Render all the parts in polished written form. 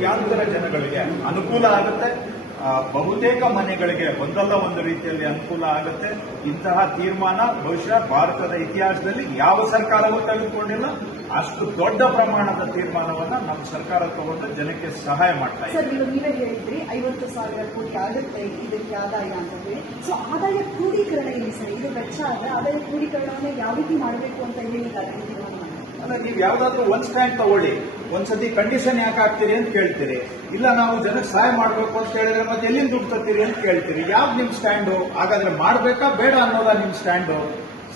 ಕೋಟ್ಯಾಂತರ ಜನಗಳಿಗೆ ಅನುಕೂಲ ಆಗುತ್ತೆ. ಬಹುತೇಕ ಮನೆಗಳಿಗೆ ಒಂದಲ್ಲ ಒಂದು ರೀತಿಯಲ್ಲಿ ಅನುಕೂಲ ಆಗುತ್ತೆ. ಇಂತಹ ತೀರ್ಮಾನ ಬಹುಶಃ ಭಾರತದ ಇತಿಹಾಸದಲ್ಲಿ ಯಾವ ಸರ್ಕಾರವೂ ತೆಗೆದುಕೊಂಡಿಲ್ಲ. ಅಷ್ಟು ದೊಡ್ಡ ಪ್ರಮಾಣದ ತೀರ್ಮಾನವನ್ನ ನಮ್ಮ ಸರ್ಕಾರ ತಗೊಂಡು ಜನಕ್ಕೆ ಸಹಾಯ ಮಾಡ್ತಾ ಇದೆ. ಸರ್, ನೀವೇ ಹೇಳಿದ್ರಿ 50,000 ಕೋಟಿ ಆಗುತ್ತೆ ಇದಕ್ಕೆ ಆದಾಯ ಅಂತ ಹೇಳಿ. ಸೊ ಆದಾಯ ಕ್ರೋಢೀಕರಣ ಏನು ಸರ್? ಇದು ವೆಚ್ಚ ಆದ್ರೆ ಆದಾಯ ಕ್ರೋಢೀಕರಣವನ್ನ ಯಾವ ರೀತಿ ಮಾಡಬೇಕು ಅಂತ ಹೇಳಿದ್ದಾರೆ? ಅಲ್ಲ, ನೀವು ಯಾವ್ದಾದ್ರು ಒಂದ್ ಸ್ಟ್ಯಾಂಡ್ ತಗೊಳ್ಳಿ, ಒಂದ್ಸತಿ ಕಂಡೀಷನ್ ಯಾಕೆ ಹಾಕ್ತೀರಿ ಅಂತ ಕೇಳ್ತೀರಿ. ಇಲ್ಲ ನಾವು ಜನಕ್ಕೆ ಸಹಾಯ ಮಾಡಬೇಕು ಅಂತ ಹೇಳಿದ್ರೆ ಮತ್ತೆ ಎಲ್ಲಿಂದ ದುಡ್ಡು ತರ್ತೀರಿ ಅಂತ ಕೇಳ್ತೀರಿ. ಯಾವ್ದು ನಿಮ್ ಸ್ಟ್ಯಾಂಡು? ಹಾಗಾದ್ರೆ ಮಾಡ್ಬೇಕಾ ಬೇಡ ಅನ್ನೋದಾ ನಿಮ್ ಸ್ಟ್ಯಾಂಡು?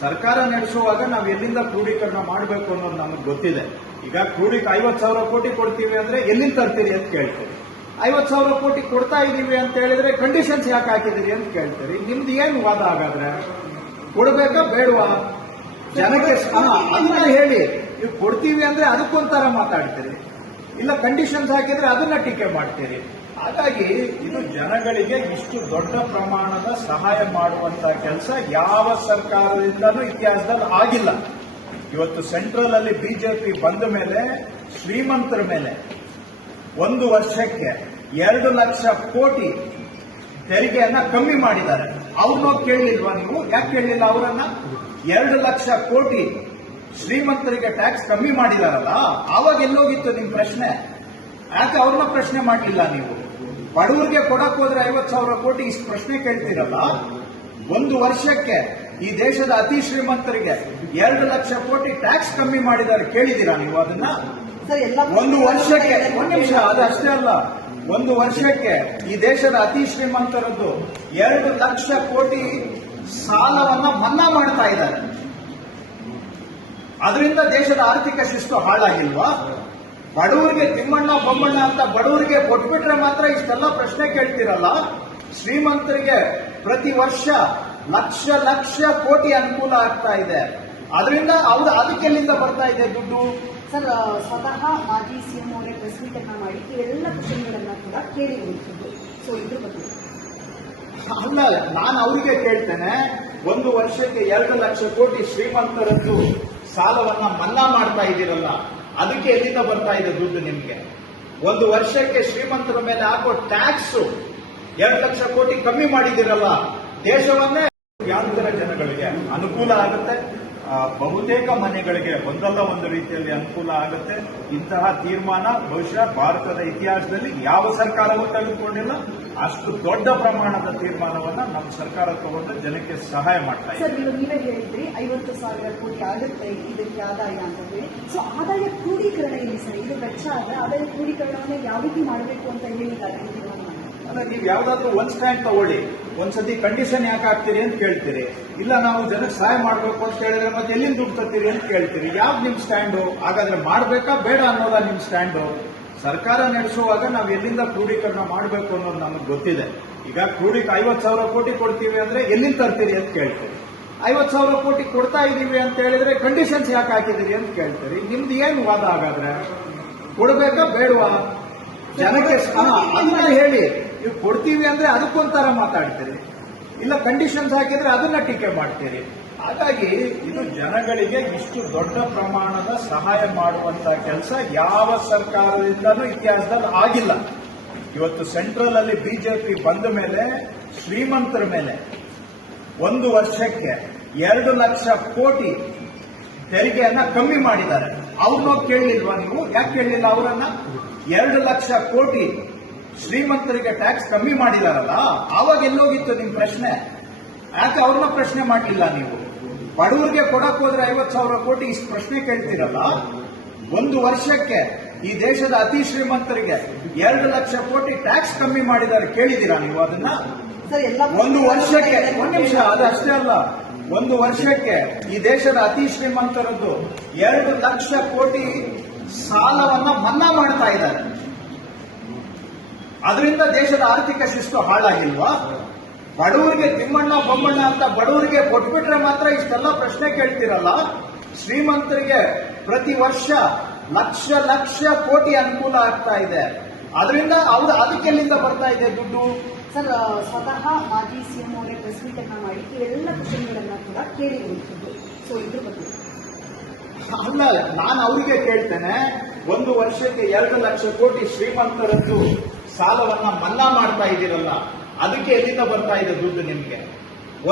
ಸರ್ಕಾರ ನಡೆಸುವಾಗ ನಾವು ಎಲ್ಲಿಂದ ಕ್ರೋಢೀಕರಣ ಮಾಡಬೇಕು ಅನ್ನೋದು ನಮಗೆ ಗೊತ್ತಿದೆ. ಈಗ 50,000 ಕೋಟಿ ಕೊಡ್ತೀವಿ ಅಂದ್ರೆ ಎಲ್ಲಿಂದ ತರ್ತೀರಿ ಅಂತ ಕೇಳ್ತೀರಿ. 50,000 ಕೋಟಿ ಕೊಡ್ತಾ ಇದೀವಿ ಅಂತ ಹೇಳಿದ್ರೆ ಕಂಡೀಷನ್ಸ್ ಯಾಕೆ ಹಾಕಿದಿರಿ ಅಂತ ಕೇಳ್ತೀರಿ. ನಿಮ್ದು ಏನು ವಾದ? ಹಾಗಾದ್ರೆ ಕೊಡ್ಬೇಕಾ ಬೇಡವಾ? ಜನಕ್ಕೆ ಅದನ್ನ ಹೇಳಿ. ನೀವು ಕೊಡ್ತೀವಿ ಅಂದ್ರೆ ಅದಕ್ಕೊಂಥರ ಮಾತಾಡ್ತೀರಿ, ಇಲ್ಲ ಕಂಡೀಷನ್ಸ್ ಹಾಕಿದ್ರೆ ಅದನ್ನ ಟೀಕೆ ಮಾಡ್ತೀರಿ. ಹಾಗಾಗಿ ಇದು ಜನಗಳಿಗೆ ಇಷ್ಟು ದೊಡ್ಡ ಪ್ರಮಾಣದ ಸಹಾಯ ಮಾಡುವಂತಹ ಕೆಲಸ ಯಾವ ಸರ್ಕಾರದಿಂದಲೂ ಇತಿಹಾಸದಲ್ಲಿ ಆಗಿಲ್ಲ. ಇವತ್ತು ಸೆಂಟ್ರಲ್ ಅಲ್ಲಿ ಬಿಜೆಪಿ ಬಂದ ಮೇಲೆ ಶ್ರೀಮಂತರ ಮೇಲೆ ಒಂದು ವರ್ಷಕ್ಕೆ 2 ಲಕ್ಷ ಕೋಟಿ ತೆರಿಗೆಯನ್ನ ಕಮ್ಮಿ ಮಾಡಿದ್ದಾರೆ. ಅವ್ರನ್ನ ಕೇಳಲಿಲ್ವಾ ನೀವು? ಯಾಕೆ ಕೇಳಲಿಲ್ಲ ಅವರನ್ನ? 2 ಲಕ್ಷ ಕೋಟಿ ಶ್ರೀಮಂತರಿಗೆ ಟ್ಯಾಕ್ಸ್ ಕಮ್ಮಿ ಮಾಡಿದಾರಲ್ಲ, ಆವಾಗ ಎಲ್ಲೋಗಿತ್ತು ನಿಮ್ ಪ್ರಶ್ನೆ? ಯಾಕೆ ಅವ್ರನ್ನ ಪ್ರಶ್ನೆ ಮಾಡಲಿಲ್ಲ ನೀವು? ಬಡವರಿಗೆ ಕೊಡಕ್ ಹೋದ್ರೆ 50,000 ಕೋಟಿ ಇಷ್ಟು ಪ್ರಶ್ನೆ ಕೇಳ್ತೀರಲ್ಲ. ಒಂದು ವರ್ಷಕ್ಕೆ ಈ ದೇಶದ ಅತಿ ಶ್ರೀಮಂತರಿಗೆ 2 ಲಕ್ಷ ಕೋಟಿ ಟ್ಯಾಕ್ಸ್ ಕಮ್ಮಿ ಮಾಡಿದ್ದಾರೆ. ಕೇಳಿದ್ದೀರಾ ನೀವು ಅದನ್ನ? ಒಂದು ವರ್ಷಕ್ಕೆ, ಒಂದು ನಿಮಿಷ, ಅದಷ್ಟೇ ಅಲ್ಲ, ಒಂದು ವರ್ಷಕ್ಕೆ ಈ ದೇಶದ ಅತಿ ಶ್ರೀಮಂತರದ್ದು 2 ಲಕ್ಷ ಕೋಟಿ ಸಾಲವನ್ನ ಮನ್ನಾ ಮಾಡ್ತಾ ಇದ್ದಾರೆ. ಅದರಿಂದ ದೇಶದ ಆರ್ಥಿಕ ಶಿಸ್ತು ಹಾಳಾಗಿಲ್ವಾ? ಬಡವರಿಗೆ ತಿಮ್ಮಣ್ಣ ಬೊಮ್ಮಣ್ಣ ಅಂತ ಬಡವರಿಗೆ ಕೊಟ್ಬಿಟ್ರೆ ಮಾತ್ರ ಇಷ್ಟೆಲ್ಲ ಪ್ರಶ್ನೆ ಕೇಳ್ತಿರಲ್ಲ. ಶ್ರೀಮಂತರಿಗೆ ಪ್ರತಿ ವರ್ಷ ಲಕ್ಷ ಲಕ್ಷ ಕೋಟಿ ಅನುಕೂಲ ಆಗ್ತಾ ಇದೆ. ಅದರಿಂದ ಅದಕ್ಕೆಲ್ಲಿಂದ ಬರ್ತಾ ಇದೆ ದುಡ್ಡು? ಸರ್, ಸ್ವತಃ ಮಾಜಿ ಸಿಎಂ ಅವರೇ ಪ್ರೆಸ್ ಮೀಟ್ ಅನ್ನ ಮಾಡಿ ಎಲ್ಲ ಕ್ವಶನ್ಗಳನ್ನ ಕೂಡ ಕೇಳಿರುವಂಥದ್ದು. ಸೊ ಇದ್ರ ಬಗ್ಗೆ ಅಲ್ಲ, ನಾನು ಅವರಿಗೆ ಕೇಳ್ತೇನೆ, ಒಂದು ವರ್ಷಕ್ಕೆ 2 ಲಕ್ಷ ಕೋಟಿ ಶ್ರೀಮಂತರದ್ದು ಸಾಲವನ್ನ ಮನ್ನಾ ಮಾಡ್ತಾ ಇದ್ದೀರಲ್ಲ, ಅದಕ್ಕೆ ಎಲ್ಲಿಂದ ಬರ್ತಾ ಇದೆ ದುಡ್ಡು ನಿಮ್ಗೆ? ಒಂದು ವರ್ಷಕ್ಕೆ ಶ್ರೀಮಂತರ ಮೇಲೆ ಹಾಕೋ ಟ್ಯಾಕ್ಸ್ 2 ಲಕ್ಷ ಕೋಟಿ ಕಮ್ಮಿ ಮಾಡಿದಿರಲ್ಲ, ದೇಶವನ್ನೇ ಕೋಟ್ಯಾಂತರ ಜನಗಳಿಗೆ ಅನುಕೂಲ ಆಗುತ್ತೆ. ಬಹುತೇಕ ಮನೆಗಳಿಗೆ ಒಂದಲ್ಲ ಒಂದು ರೀತಿಯಲ್ಲಿ ಅನುಕೂಲ ಆಗುತ್ತೆ. ಇಂತಹ ತೀರ್ಮಾನ ಬಹುಶಃ ಭಾರತದ ಇತಿಹಾಸದಲ್ಲಿ ಯಾವ ಸರ್ಕಾರವೂ ತೆಗೆದುಕೊಂಡಿಲ್ಲ. ಅಷ್ಟು ದೊಡ್ಡ ಪ್ರಮಾಣದ ತೀರ್ಮಾನವನ್ನ ನಮ್ಮ ಸರ್ಕಾರ ತಗೊಂಡು ಜನಕ್ಕೆ ಸಹಾಯ ಮಾಡ್ತಾ ಇದೆ. ಸರ್, ನೀವೇ ಹೇಳಿದ್ರಿ 50,000 ಕೋಟಿ ಆಗುತ್ತೆ ಇದಕ್ಕೆ ಆದಾಯ ಅಂತ ಹೇಳಿ. ಸೊ ಆದಾಯ ಕ್ರೋಢೀಕರಣ ಏನು ಸರ್? ಇದು ವೆಚ್ಚ ಆದ್ರೆ ಆದಾಯ ಕ್ರೋಢೀಕರಣವನ್ನ ಯಾವ ರೀತಿ ಮಾಡಬೇಕು ಅಂತ ಹೇಳಿದ್ದಾರೆ? ಅಲ್ಲ, ನೀವು ಯಾವ್ದಾದ್ರು ಒಂದ್ ಸ್ಟ್ಯಾಂಡ್ ತಗೊಳ್ಳಿ, ಒಂದ್ಸತಿ ಕಂಡೀಷನ್ ಯಾಕೆ ಹಾಕ್ತೀರಿ ಅಂತ ಕೇಳ್ತೀರಿ. ಇಲ್ಲ ನಾವು ಜನಕ್ಕೆ ಸಹಾಯ ಮಾಡಬೇಕು ಅಂತ ಹೇಳಿದ್ರೆ ಮತ್ತೆ ಎಲ್ಲಿಂದ ದುಡ್ಡು ತರ್ತೀರಿ ಅಂತ ಕೇಳ್ತೀರಿ. ಯಾವ್ದು ನಿಮ್ ಸ್ಟ್ಯಾಂಡು? ಹಾಗಾದ್ರೆ ಮಾಡ್ಬೇಕಾ ಬೇಡ ಅನ್ನೋದಾ ನಿಮ್ ಸ್ಟ್ಯಾಂಡು? ಸರ್ಕಾರ ನಡೆಸುವಾಗ ನಾವು ಎಲ್ಲಿಂದ ಕ್ರೋಢೀಕರಣ ಮಾಡಬೇಕು ಅನ್ನೋದು ನಮಗೆ ಗೊತ್ತಿದೆ. ಈಗ 50,000 ಕೋಟಿ ಕೊಡ್ತೀವಿ ಅಂದ್ರೆ ಎಲ್ಲಿಂದ ತರ್ತೀರಿ ಅಂತ ಕೇಳ್ತೀರಿ. 50,000 ಕೋಟಿ ಕೊಡ್ತಾ ಇದೀವಿ ಅಂತ ಹೇಳಿದ್ರೆ ಕಂಡೀಷನ್ಸ್ ಯಾಕೆ ಹಾಕಿದಿರಿ ಅಂತ ಕೇಳ್ತೀರಿ. ನಿಮ್ದು ಏನು ವಾದ? ಹಾಗಾದ್ರೆ ಕೊಡ್ಬೇಕಾ ಬೇಡವಾ? ಜನಕ್ಕೆ ಅದನ್ನ ಹೇಳಿ. ನೀವು ಕೊಡ್ತೀವಿ ಅಂದ್ರೆ ಅದಕ್ಕೊಂಥರ ಮಾತಾಡ್ತೀರಿ, ಇಲ್ಲ ಕಂಡೀಷನ್ಸ್ ಹಾಕಿದ್ರೆ ಅದನ್ನ ಟೀಕೆ ಮಾಡ್ತೀರಿ. ಹಾಗಾಗಿ ಇದು ಜನಗಳಿಗೆ ಇಷ್ಟು ದೊಡ್ಡ ಪ್ರಮಾಣದ ಸಹಾಯ ಮಾಡುವಂತಹ ಕೆಲಸ ಯಾವ ಸರ್ಕಾರದಿಂದಲೂ ಇತಿಹಾಸದಲ್ಲಿ ಆಗಿಲ್ಲ. ಇವತ್ತು ಸೆಂಟ್ರಲ್ ಅಲ್ಲಿ ಬಿಜೆಪಿ ಬಂದ ಮೇಲೆ ಶ್ರೀಮಂತರ ಮೇಲೆ ಒಂದು ವರ್ಷಕ್ಕೆ 2 ಲಕ್ಷ ಕೋಟಿ ತೆರಿಗೆಯನ್ನ ಕಮ್ಮಿ ಮಾಡಿದ್ದಾರೆ. ಅವ್ರನ್ನ ಕೇಳಲಿಲ್ವಾ ನೀವು? ಯಾಕೆ ಕೇಳಲಿಲ್ಲ ಅವರನ್ನ? 2 ಲಕ್ಷ ಕೋಟಿ ಶ್ರೀಮಂತರಿಗೆ ಟ್ಯಾಕ್ಸ್ ಕಮ್ಮಿ ಮಾಡಿದಾರಲ್ಲ, ಆವಾಗ ಎಲ್ಲೋಗಿತ್ತು ನಿಮ್ ಪ್ರಶ್ನೆ? ಯಾಕೆ ಅವ್ರನ್ನ ಪ್ರಶ್ನೆ ಮಾಡಲಿಲ್ಲ ನೀವು? ಬಡವರಿಗೆ ಕೊಡಕ್ ಹೋದ್ರೆ 50,000 ಕೋಟಿ ಇಷ್ಟು ಪ್ರಶ್ನೆ ಕೇಳ್ತೀರಲ್ಲ. ಒಂದು ವರ್ಷಕ್ಕೆ ಈ ದೇಶದ ಅತಿ ಶ್ರೀಮಂತರಿಗೆ 2 ಲಕ್ಷ ಕೋಟಿ ಟ್ಯಾಕ್ಸ್ ಕಮ್ಮಿ ಮಾಡಿದ್ದಾರೆ. ಕೇಳಿದ್ದೀರಾ ನೀವು ಅದನ್ನ? ಒಂದು ವರ್ಷಕ್ಕೆ, ಒಂದು ನಿಮಿಷ, ಅದಷ್ಟೇ ಅಲ್ಲ, ಒಂದು ವರ್ಷಕ್ಕೆ ಈ ದೇಶದ ಅತಿ ಶ್ರೀಮಂತರದ್ದು 2 ಲಕ್ಷ ಕೋಟಿ ಸಾಲವನ್ನ ಮನ್ನಾ ಮಾಡ್ತಾ ಇದ್ದಾರೆ. ಅದರಿಂದ ದೇಶದ ಆರ್ಥಿಕ ಶಿಸ್ತು ಹಾಳಾಗಿಲ್ವಾ? ಬಡವರಿಗೆ ತಿಮ್ಮಣ್ಣ ಬೊಮ್ಮಣ್ಣ ಅಂತ ಬಡವರಿಗೆ ಕೊಟ್ಬಿಟ್ರೆ ಮಾತ್ರ ಇಷ್ಟೆಲ್ಲ ಪ್ರಶ್ನೆ ಕೇಳ್ತಿರಲ್ಲ. ಶ್ರೀಮಂತರಿಗೆ ಪ್ರತಿ ವರ್ಷ ಲಕ್ಷ ಲಕ್ಷ ಕೋಟಿ ಅನುಕೂಲ ಆಗ್ತಾ ಇದೆ. ಅದರಿಂದ ಅದಕ್ಕೆಲ್ಲಿಂದ ಬರ್ತಾ ಇದೆ ದುಡ್ಡು? ಸರ್, ಸ್ವತಃ ಮಾಜಿ ಸಿಎಂ ಅವರೇ ಪ್ರೆಸ್ ಮೀಟ್ ಅನ್ನ ಮಾಡಿ ಎಲ್ಲ ಕ್ವಶನ್ಗಳನ್ನ ಕೂಡ ಕೇಳಿರುವಂಥದ್ದು. ಸೊ ಇದ್ರ ಬಗ್ಗೆ ಅಲ್ಲ, ನಾನು ಅವರಿಗೆ ಕೇಳ್ತೇನೆ, ಒಂದು ವರ್ಷಕ್ಕೆ 2 ಲಕ್ಷ ಕೋಟಿ ಶ್ರೀಮಂತರದ್ದು ಸಾಲವನ್ನ ಮನ್ನಾ ಮಾಡ್ತಾ ಇದ್ದೀರಲ್ಲ, ಅದಕ್ಕೆ ಎಲ್ಲಿಂದ ಬರ್ತಾ ಇದೆ ದುಡ್ಡು ನಿಮ್ಗೆ?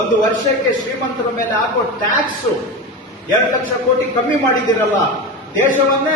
ಒಂದು ವರ್ಷಕ್ಕೆ ಶ್ರೀಮಂತರ ಮೇಲೆ ಹಾಕೋ ಟ್ಯಾಕ್ಸ್ 2 ಲಕ್ಷ ಕೋಟಿ ಕಮ್ಮಿ ಮಾಡಿದಿರಲ್ಲ, ದೇಶವನ್ನೇ